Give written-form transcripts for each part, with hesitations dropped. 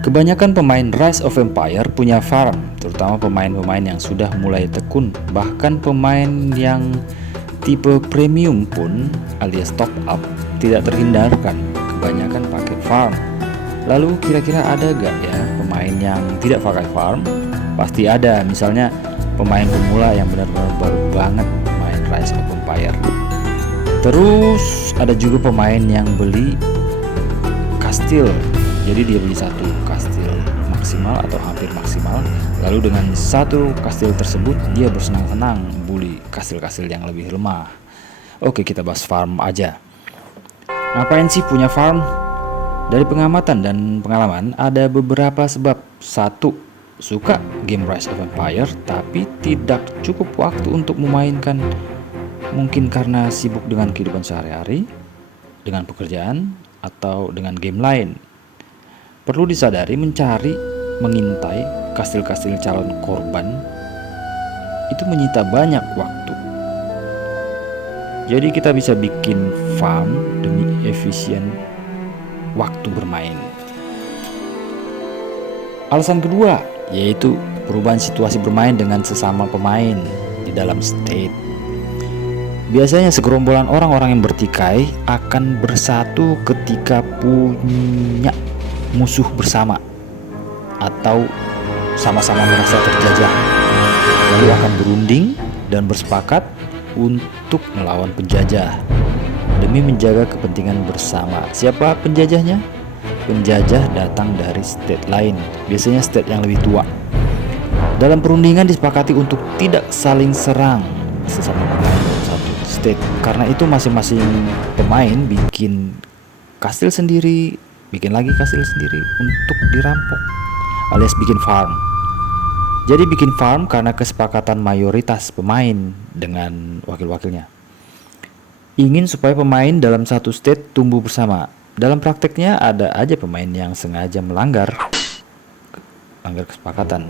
Kebanyakan pemain Rise of Empire punya farm, terutama pemain-pemain yang sudah mulai tekun. Bahkan pemain yang tipe premium pun alias top up tidak terhindarkan, kebanyakan pakai farm. Lalu kira-kira ada gak ya pemain yang tidak pakai farm? Pasti ada, misalnya pemain pemula yang benar-benar baru banget main Rise of Empire. Terus ada juga pemain yang beli kastil. Jadi dia beli satu kastil maksimal atau hampir maksimal, lalu dengan satu kastil tersebut dia bersenang-senang beli kastil-kastil yang lebih lemah. Oke, kita bahas farm aja. Ngapain sih punya farm? Dari pengamatan dan pengalaman ada beberapa sebab. Satu, suka game Rise of Empire tapi tidak cukup waktu untuk memainkan. Mungkin karena sibuk dengan kehidupan sehari-hari, dengan pekerjaan, atau dengan game lain. Perlu disadari mencari, mengintai kastil-kastil calon korban itu menyita banyak waktu. Jadi kita bisa bikin farm demi efisien waktu bermain. Alasan kedua yaitu perubahan situasi bermain dengan sesama pemain di dalam state. Biasanya segerombolan orang-orang yang bertikai akan bersatu ketika punya musuh bersama atau sama-sama merasa terjajah, lalu akan berunding dan bersepakat untuk melawan penjajah demi menjaga kepentingan bersama. Siapa penjajahnya? Penjajah datang dari state lain, biasanya state yang lebih tua. Dalam perundingan disepakati untuk tidak saling serang sesama pemain dalam satu state. Karena itu masing-masing pemain bikin kastil sendiri, bikin lagi kastil sendiri untuk dirampok, alias bikin farm. Jadi bikin farm karena kesepakatan mayoritas pemain dengan wakil-wakilnya. Ingin supaya pemain dalam satu state tumbuh bersama. Dalam prakteknya ada aja pemain yang sengaja melanggar kesepakatan.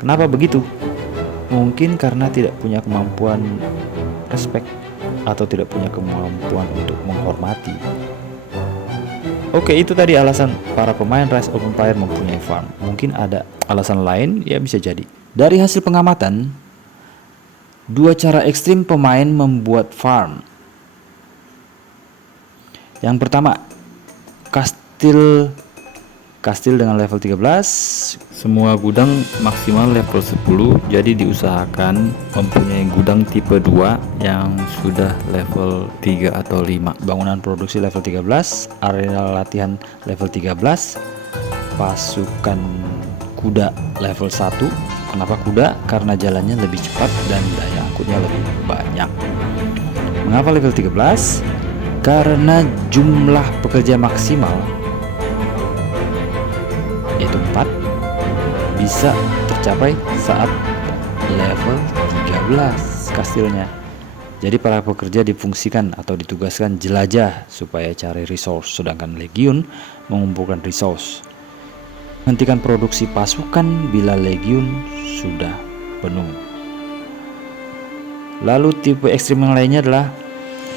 Kenapa begitu? Mungkin karena tidak punya kemampuan respect atau tidak punya kemampuan untuk menghormati. Oke, itu tadi alasan para pemain Rise of Empire mempunyai farm. Mungkin ada alasan lain, ya bisa jadi. Dari hasil pengamatan, dua cara ekstrim pemain membuat farm. Yang pertama, kastil dengan level 13. Semua gudang maksimal level 10, jadi diusahakan mempunyai gudang tipe 2 yang sudah level 3 atau 5. Bangunan produksi level 13, area latihan level 13, pasukan kuda level 1. Kenapa kuda? Karena jalannya lebih cepat dan daya angkutnya lebih banyak. Mengapa level 13? Karena jumlah pekerja maksimal yaitu 4 bisa tercapai saat level 13 kastilnya. Jadi para pekerja difungsikan atau ditugaskan jelajah supaya cari resource, sedangkan legiun mengumpulkan resource. Hentikan produksi pasukan bila legiun sudah penuh. Lalu tipe ekstrim yang lainnya adalah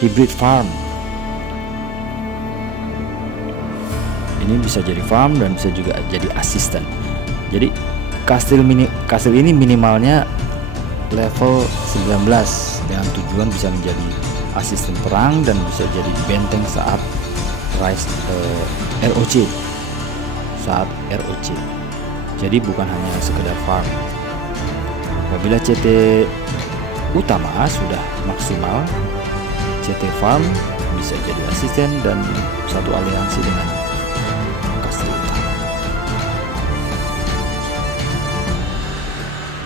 hybrid farm. Ini bisa jadi farm dan bisa juga jadi asisten. Jadi kastil ini minimalnya level 19 dengan tujuan bisa menjadi asisten perang dan bisa jadi benteng saat ROC. Jadi bukan hanya sekedar farm. Apabila CT utama sudah maksimal, CT farm bisa jadi asisten dan satu aliansi dengan